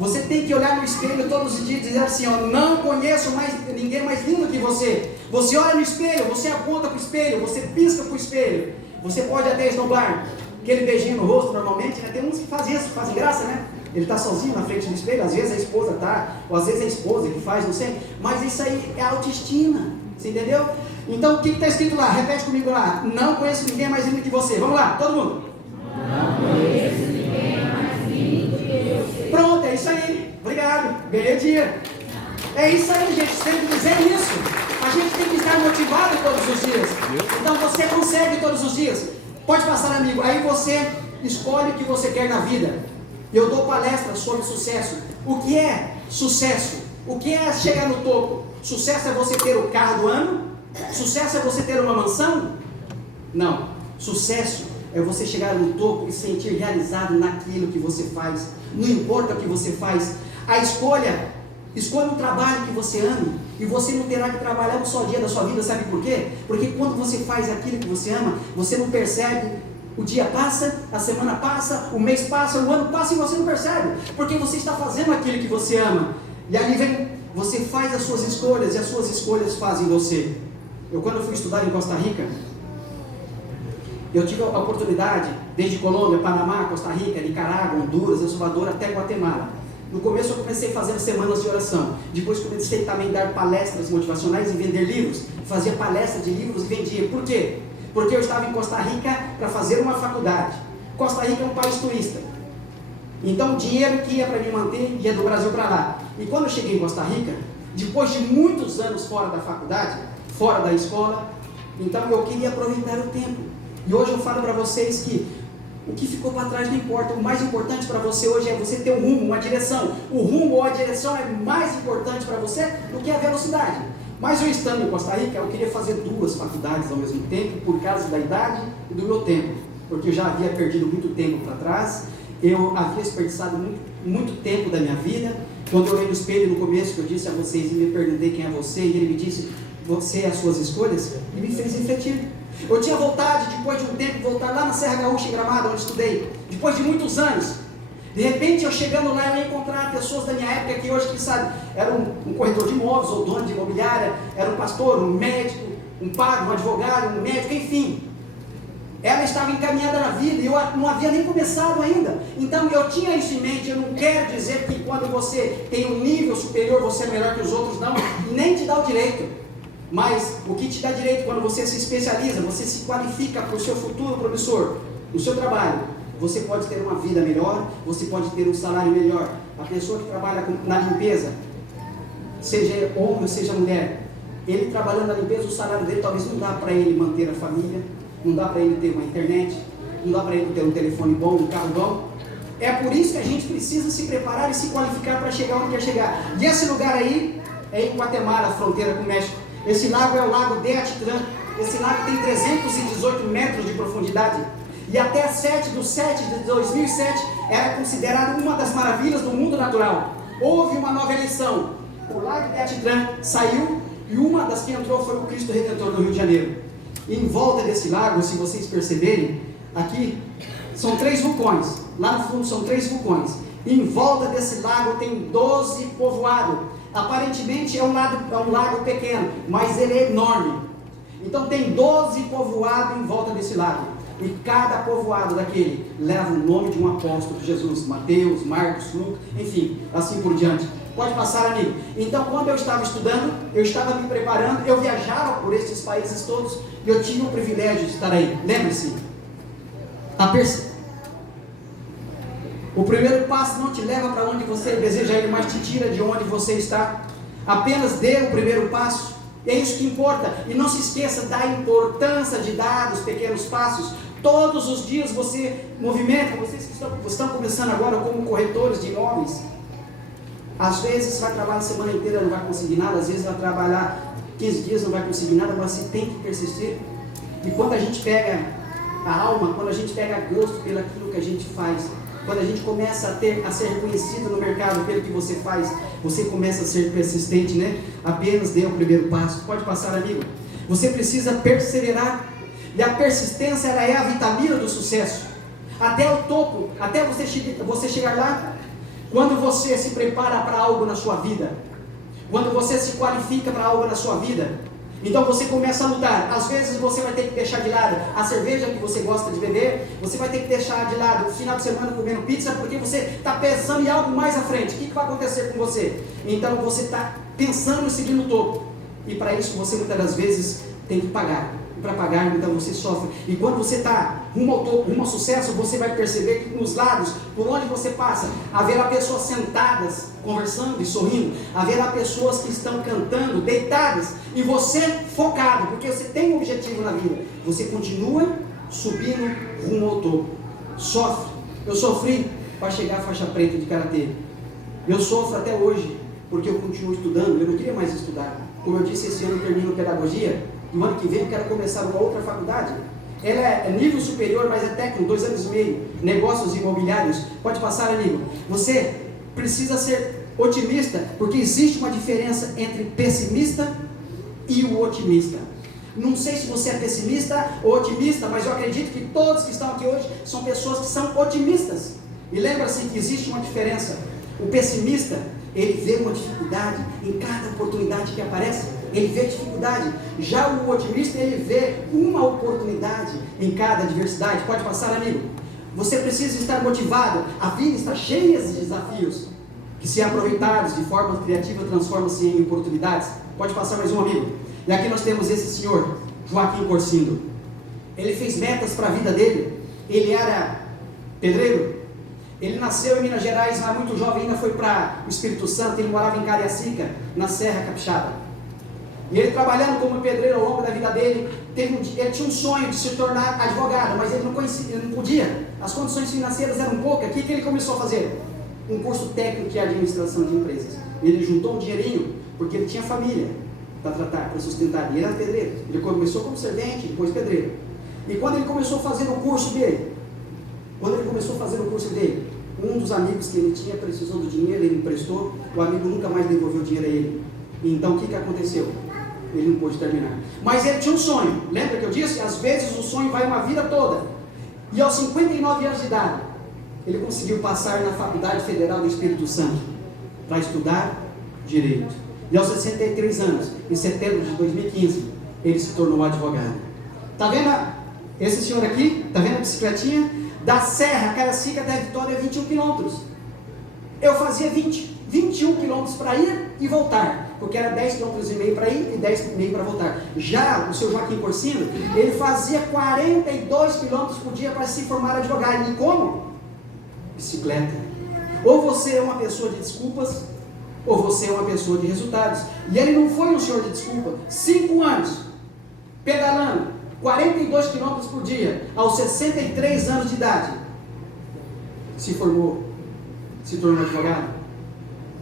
você tem que olhar no espelho todos os dias e dizer assim, ó, não conheço ninguém mais lindo que você. Você olha no espelho, você aponta para o espelho, você pisca para o espelho, você pode até esnobar aquele beijinho no rosto normalmente, né? Tem uns que fazem isso, fazem graça, né? Ele está sozinho na frente do espelho, às vezes a esposa está, ou às vezes é a esposa que faz, não sei, mas isso aí é autoestima, você entendeu? Então o que está escrito lá? Repete comigo lá, não conheço ninguém mais lindo que você. Vamos lá, todo mundo. Não conheço ninguém mais lindo que você. Pronto, é isso aí, obrigado, ganhei dinheiro. É isso aí, gente, você tem que dizer isso. A gente tem que estar motivado todos os dias. Então você consegue todos os dias. Pode passar, amigo, aí você escolhe o que você quer na vida. Eu dou palestras sobre sucesso. O que é sucesso? O que é chegar no topo? Sucesso é você ter o carro do ano? Sucesso é você ter uma mansão? Não. Sucesso é você chegar no topo e se sentir realizado naquilo que você faz. Não importa o que você faz. Escolha um trabalho que você ame. E você não terá que trabalhar um só dia da sua vida. Sabe por quê? Porque quando você faz aquilo que você ama, você não percebe. O dia passa, a semana passa, o mês passa, o ano passa e você não percebe. Porque você está fazendo aquilo que você ama. E ali vem, você faz as suas escolhas e as suas escolhas fazem você. Quando eu fui estudar em Costa Rica, eu tive a oportunidade, desde Colômbia, Panamá, Costa Rica, Nicarágua, Honduras, El Salvador até Guatemala. No começo eu comecei fazendo semanas de oração. Depois comecei também a dar palestras motivacionais e vender livros. Fazia palestra de livros e vendia. Por quê? Porque eu estava em Costa Rica para fazer uma faculdade. Costa Rica é um país turista. Então o dinheiro que ia para me manter ia do Brasil para lá. E quando eu cheguei em Costa Rica, depois de muitos anos fora da faculdade, fora da escola, então eu queria aproveitar o tempo. E hoje eu falo para vocês que o que ficou para trás não importa. O mais importante para você hoje é você ter um rumo, uma direção. O rumo ou a direção é mais importante para você do que a velocidade. Mas eu estando em Costa Rica, eu queria fazer 2 faculdades ao mesmo tempo, por causa da idade e do meu tempo. Porque eu já havia perdido muito tempo para trás, eu havia desperdiçado muito tempo da minha vida. Quando eu olhei no espelho no começo, que eu disse a vocês e me perguntei quem é você, e ele me disse, você e as suas escolhas, e me fez refletir. Eu tinha vontade, depois de um tempo, voltar lá na Serra Gaúcha, em Gramado, onde estudei, depois de muitos anos. De repente, eu chegando lá, eu ia encontrar pessoas da minha época que hoje, quem sabe, era um corretor de imóveis, ou dono de imobiliária, era um pastor, um médico, um padre, um advogado, um médico, enfim. Ela estava encaminhada na vida e eu não havia nem começado ainda. Então eu tinha isso em mente. Eu não quero dizer que quando você tem um nível superior, você é melhor que os outros, não. Nem te dá o direito. Mas o que te dá direito quando você se especializa, você se qualifica para o seu futuro promissor, no seu trabalho, você pode ter uma vida melhor, você pode ter um salário melhor. A pessoa que trabalha na limpeza, seja homem ou seja mulher, ele trabalhando na limpeza, o salário dele talvez não dá para ele manter a família, não dá para ele ter uma internet, não dá para ele ter um telefone bom, um carro bom. É por isso que a gente precisa se preparar e se qualificar para chegar onde quer chegar. E esse lugar aí é em Guatemala, fronteira com o México. Esse lago é o lago de Atitlán. Esse lago tem 318 metros de profundidade. E até 7/7 de 2007 era considerado uma das maravilhas do mundo natural. Houve uma nova eleição. O lago de Atitlán saiu e uma das que entrou foi o Cristo Redentor do Rio de Janeiro. E em volta desse lago, se vocês perceberem, aqui são 3 vulcões. Lá no fundo são 3 vulcões. E em volta desse lago tem 12 povoados. Aparentemente é um lago pequeno, mas ele é enorme. Então tem 12 povoados em volta desse lago. E cada povoado daquele leva o nome de um apóstolo de Jesus. Mateus, Marcos, Lucas, enfim, assim por diante. Pode passar, amigo. Então, quando eu estava estudando, eu estava me preparando, eu viajava por esses países todos, e eu tinha o privilégio de estar aí. Lembre-se, o primeiro passo não te leva para onde você deseja ir, mas te tira de onde você está. Apenas dê o primeiro passo. É isso que importa. E não se esqueça da importância de dar os pequenos passos. Todos os dias você movimenta. Vocês que estão começando agora como corretores de imóveis, às vezes vai trabalhar a semana inteira, não vai conseguir nada. Às vezes vai trabalhar 15 dias, não vai conseguir nada. Mas você tem que persistir. E quando a gente pega a alma, quando a gente pega gosto pelo aquilo que a gente faz, quando a gente começa a ser reconhecido no mercado pelo que você faz, você começa a ser persistente, né? Apenas dê o primeiro passo. Pode passar, amigo. Você precisa perseverar. E a persistência, ela é a vitamina do sucesso. Até o topo, até você chegar lá. Quando você se prepara para algo na sua vida, quando você se qualifica para algo na sua vida, então você começa a lutar. Às vezes você vai ter que deixar de lado a cerveja que você gosta de beber, você vai ter que deixar de lado o final de semana comendo pizza, porque você está pensando em algo mais à frente. O que vai acontecer com você? Então você está pensando em seguir no topo, e para isso você muitas das vezes tem que pagar. E para pagar, então você sofre. E quando você está rumo ao topo, rumo ao sucesso, você vai perceber que nos lados, por onde você passa, haverá pessoas sentadas, conversando e sorrindo, haverá pessoas que estão cantando, deitadas, e você focado, porque você tem um objetivo na vida. Você continua subindo rumo ao topo. Sofre. Eu sofri para chegar à faixa preta de karatê. Eu sofro até hoje, porque eu continuo estudando. Eu não queria mais estudar. Como eu disse, esse ano eu termino pedagogia. No ano que vem eu quero começar uma outra faculdade. Ela é nível superior, mas é técnico, 2 anos e meio. Negócios imobiliários. Pode passar, amigo. Você precisa ser otimista, porque existe uma diferença entre pessimista e o otimista. Não sei se você é pessimista ou otimista, mas eu acredito que todos que estão aqui hoje são pessoas que são otimistas. E lembra-se que existe uma diferença. O pessimista, ele vê uma dificuldade em cada oportunidade que aparece. Ele vê dificuldade. Já o otimista, ele vê uma oportunidade em cada adversidade. Pode passar, amigo. Você precisa estar motivado. A vida está cheia de desafios que, se aproveitados de forma criativa, transformam-se em oportunidades. Pode passar mais um, amigo. E aqui nós temos esse senhor, Joaquim Corcindo. Ele fez metas para a vida dele. Ele era pedreiro. Ele nasceu em Minas Gerais, mas muito jovem ainda foi para o Espírito Santo. Ele morava em Cariacica, na Serra Capixaba. E ele, trabalhando como pedreiro ao longo da vida dele, ele tinha um sonho de se tornar advogado, mas ele não podia. As condições financeiras eram poucas. O que ele começou a fazer? Um curso técnico de administração de empresas. Ele juntou um dinheirinho, porque ele tinha família para tratar, para sustentar. E ele era pedreiro. Ele começou como servente, depois pedreiro. E quando ele começou a fazer o curso dele, um dos amigos que ele tinha precisou do dinheiro, ele emprestou, o amigo nunca mais devolveu o dinheiro a ele. Então o que aconteceu? Ele não pôde terminar. Mas ele tinha um sonho. Lembra que eu disse? Às vezes o sonho vai uma vida toda. E aos 59 anos de idade, ele conseguiu passar na Faculdade Federal do Espírito Santo para estudar Direito. E aos 63 anos, em setembro de 2015, ele se tornou advogado. Está vendo esse senhor aqui? Está vendo a bicicletinha? Da Serra Cariacica da Vitória, 21 quilômetros. Eu fazia 20. 21 quilômetros para ir e voltar, porque era 10,5 km para ir e 10,5 km para voltar. Já o seu Joaquim Corsino, ele fazia 42 quilômetros por dia para se formar advogado. E como? Bicicleta. Ou você é uma pessoa de desculpas, ou você é uma pessoa de resultados. E ele não foi um senhor de desculpa. 5 anos, pedalando, 42 quilômetros por dia, aos 63 anos de idade, se formou, se tornou advogado.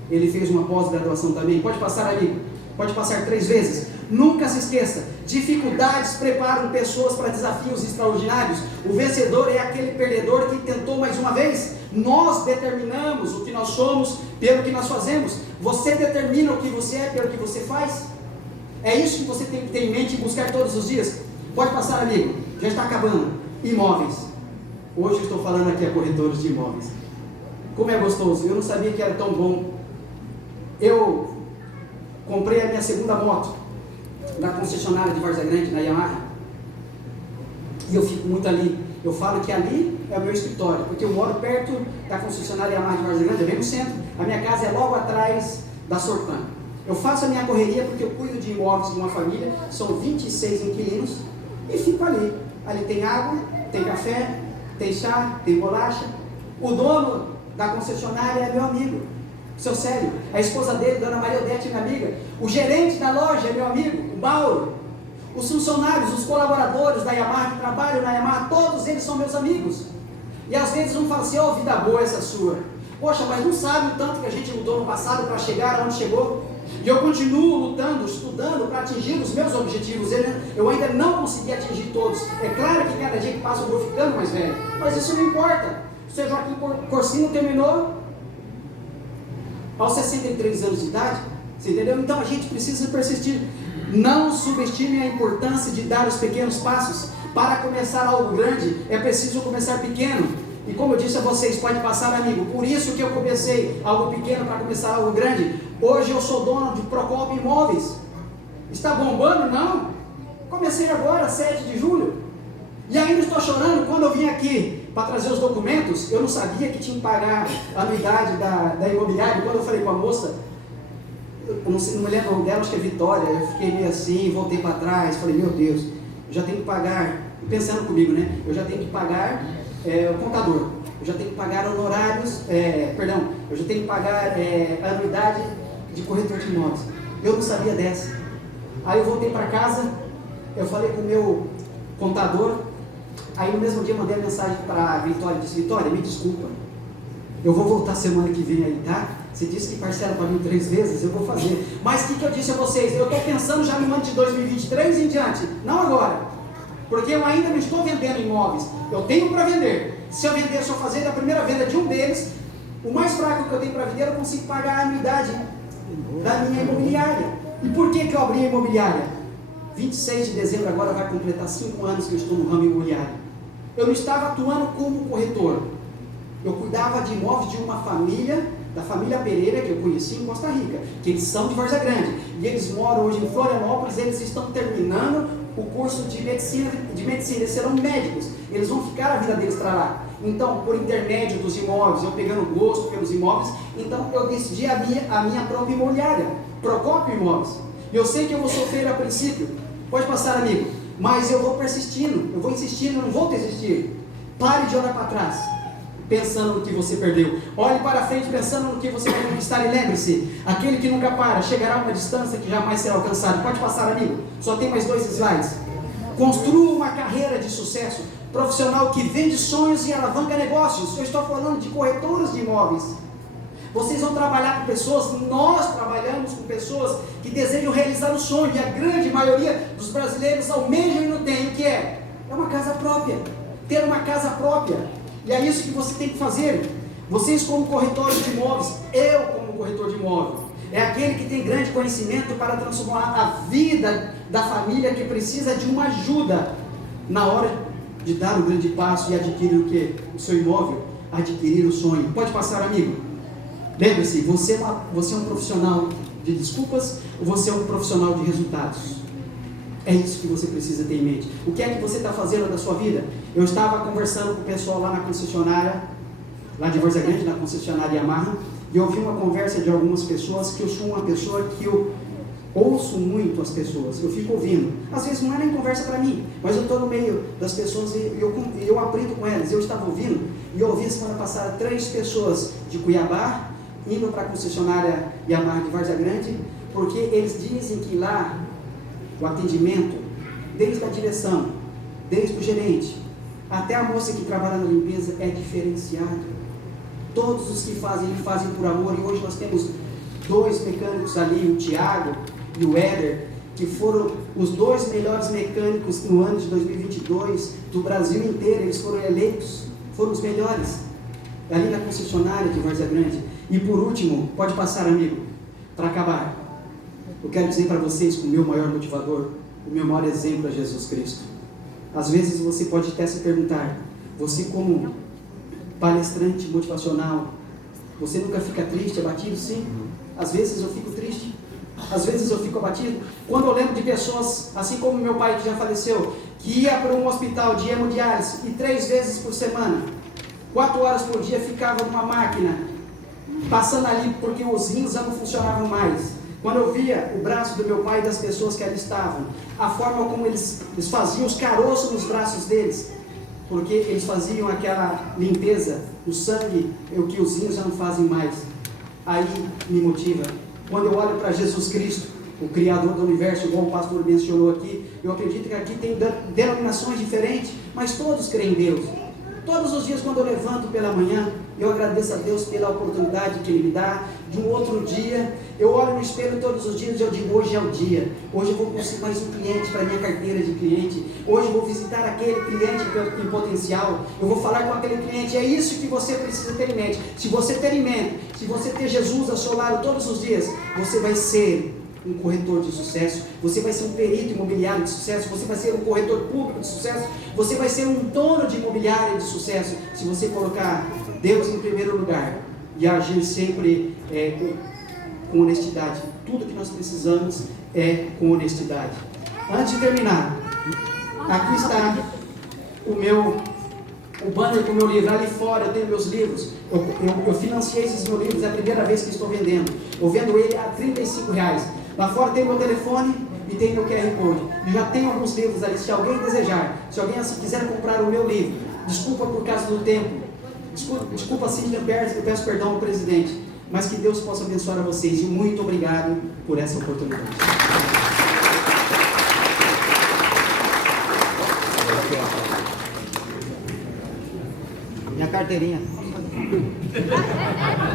Ele fez uma pós-graduação também. Pode passar, amigo, pode passar 3 vezes. Nunca se esqueça, dificuldades preparam pessoas para desafios extraordinários. O vencedor é aquele perdedor que tentou mais uma vez. Nós determinamos o que nós somos pelo que nós fazemos. Você determina o que você é pelo que você faz. É isso que você tem que ter em mente e buscar todos os dias. Pode passar, amigo, já está acabando. Imóveis. Hoje eu estou falando aqui a corretores de imóveis. Como é gostoso, eu não sabia que era tão bom. Eu comprei a minha segunda moto na concessionária de Várzea Grande, na Yamaha, e eu fico muito ali. Eu falo que ali é o meu escritório, porque eu moro perto da concessionária Yamaha de Várzea Grande, é bem no centro. A minha casa é logo atrás da Sorpan. Eu faço a minha correria porque eu cuido de imóveis de uma família, são 26 inquilinos, e fico ali. Ali tem água, tem café, tem chá, tem bolacha. O dono da concessionária é meu amigo, seu Célio. A esposa dele, Dona Maria Odete, minha amiga. O gerente da loja é meu amigo, o Mauro. Os funcionários, os colaboradores da Yamaha que trabalham na Yamaha, todos eles são meus amigos. E às vezes um fala assim: vida boa essa sua. Poxa, mas não sabe o tanto que a gente lutou no passado para chegar onde chegou. E eu continuo lutando, estudando para atingir os meus objetivos. Eu ainda não consegui atingir todos. É claro que cada dia que passa eu vou ficando mais velho, mas isso não importa. O seu Joaquim Corsino terminou aos 63 anos de idade, você entendeu? Então a gente precisa persistir. Não subestime a importância de dar os pequenos passos. Para começar algo grande, é preciso começar pequeno. E como eu disse a vocês, pode passar, amigo, por isso que eu comecei algo pequeno para começar algo grande. Hoje eu sou dono de Procopio Imóveis. Está bombando? Não. Comecei agora, 7 de julho. E ainda estou chorando. Quando eu vim aqui para trazer os documentos, eu não sabia que tinha que pagar a anuidade da imobiliária. Quando eu falei com a moça, eu não me lembro o nome dela, acho que é Vitória, eu fiquei meio assim, voltei para trás, falei: meu Deus, eu já tenho que pagar, pensando comigo, né? Eu já tenho que pagar o contador, eu já tenho que pagar honorários, eu já tenho que pagar a anuidade de corretor de imóveis. Eu não sabia dessa. Aí eu voltei para casa, eu falei com o meu contador, aí no mesmo dia eu mandei a mensagem para a Vitória, disse: Vitória, me desculpa, eu vou voltar semana que vem aí, tá? Você disse que parcela para mim 3 vezes, eu vou fazer. Mas o que eu disse a vocês? Eu estou pensando já no ano de 2023 em diante, não agora. Porque eu ainda não estou vendendo imóveis. Eu tenho para vender. Se eu vender, se eu fazer a primeira venda de um deles, o mais fraco que eu tenho para vender, eu consigo pagar a anuidade da minha imobiliária. E por que eu abri a imobiliária? 26 de dezembro agora vai completar 5 anos que eu estou no ramo imobiliário. Eu não estava atuando como corretor. Eu cuidava de imóveis de uma família, da família Pereira, que eu conheci em Costa Rica, que eles são de Várzea Grande, e eles moram hoje em Florianópolis. Eles estão terminando o curso de medicina, eles serão médicos, eles vão ficar a vida deles para lá. Então, por intermédio dos imóveis, eu pegando gosto pelos imóveis, então eu decidi a minha própria imobiliária, Procopio Imóveis. E eu sei que eu vou sofrer a princípio, pode passar, amigo, mas eu vou persistindo, eu vou insistindo, eu não vou desistir. Pare de olhar para trás, pensando no que você perdeu. Olhe para frente pensando no que você vai conquistar. E lembre-se, aquele que nunca para chegará a uma distância que jamais será alcançada. Pode passar, amigo, só tem mais 2 slides. Construa uma carreira de sucesso profissional que vende sonhos e alavanca negócios. Eu estou falando de corretores de imóveis. Vocês vão trabalhar com pessoas, nós trabalhamos com pessoas que desejam realizar o sonho, e a grande maioria dos brasileiros almejam e não tem. O que é? É uma casa própria, ter uma casa própria. E é isso que você tem que fazer. Vocês como corretores de imóveis, eu como corretor de imóvel, é aquele que tem grande conhecimento para transformar a vida da família que precisa de uma ajuda na hora de dar o grande passo e adquirir o quê? O seu imóvel, adquirir o sonho. Pode passar, amigo. Lembre-se, você é um profissional de desculpas ou você é um profissional de resultados? É isso que você precisa ter em mente. O que é que você está fazendo da sua vida? Eu estava conversando com o pessoal lá na concessionária, lá de Várzea Grande, na concessionária Yamaha, e ouvi uma conversa de algumas pessoas, que eu sou uma pessoa que eu ouço muito as pessoas, eu fico ouvindo. Às vezes não é nem conversa para mim, mas eu estou no meio das pessoas e eu aprendo com elas. Eu estava ouvindo e eu ouvi semana passada 3 pessoas de Cuiabá indo para a concessionária Yamaha de Várzea Grande, porque eles dizem que lá o atendimento, desde a direção, desde o gerente, até a moça que trabalha na limpeza, é diferenciado. Todos os que fazem por amor, e hoje nós temos 2 mecânicos ali, o Thiago e o Éder, que foram os 2 melhores mecânicos no ano de 2022 do Brasil inteiro. Eles foram eleitos, foram os melhores ali na concessionária de Várzea Grande. E por último, pode passar, amigo, para acabar, eu quero dizer para vocês que o meu maior motivador, o meu maior exemplo é Jesus Cristo. Às vezes você pode até se perguntar, você como palestrante motivacional, você nunca fica triste, abatido? Sim. Às vezes eu fico triste, às vezes eu fico abatido, quando eu lembro de pessoas, assim como meu pai que já faleceu, que ia para um hospital de hemodiálise e 3 vezes por semana, 4 horas por dia ficava numa máquina, passando ali porque os rins já não funcionavam mais. Quando eu via o braço do meu pai e das pessoas que ali estavam, a forma como eles faziam os caroços nos braços deles, porque eles faziam aquela limpeza, o sangue, o que os rins já não fazem mais. Aí me motiva. Quando eu olho para Jesus Cristo, o Criador do Universo, igual o pastor mencionou aqui, eu acredito que aqui tem denominações diferentes, mas todos creem em Deus. Todos os dias quando eu levanto pela manhã, eu agradeço a Deus pela oportunidade que Ele me dá, de um outro dia. Eu olho no espelho todos os dias e eu digo, hoje é o dia. Hoje eu vou conseguir mais um cliente para minha carteira de cliente. Hoje eu vou visitar aquele cliente em potencial. Eu vou falar com aquele cliente. É isso que você precisa ter em mente. Se você ter em mente, se você ter Jesus ao seu lado todos os dias, você vai ser um corretor de sucesso, você vai ser um perito imobiliário de sucesso, você vai ser um corretor público de sucesso, você vai ser um dono de imobiliário de sucesso, se você colocar Deus em primeiro lugar e agir sempre com honestidade. Tudo que nós precisamos é com honestidade. Antes de terminar, aqui está o banner com o meu livro. Ali fora eu tenho meus livros. Eu financiei esses meus livros, é a primeira vez que estou vendendo. Eu vendo ele a R$35. Lá fora tem meu telefone e tem meu QR Code. Eu já tenho alguns livros ali, se alguém desejar, se alguém quiser comprar o meu livro, desculpa por causa do tempo, desculpa Cíntia, eu peço perdão ao presidente, mas que Deus possa abençoar a vocês, e muito obrigado por essa oportunidade. Minha carteirinha.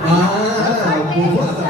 Ah, o povo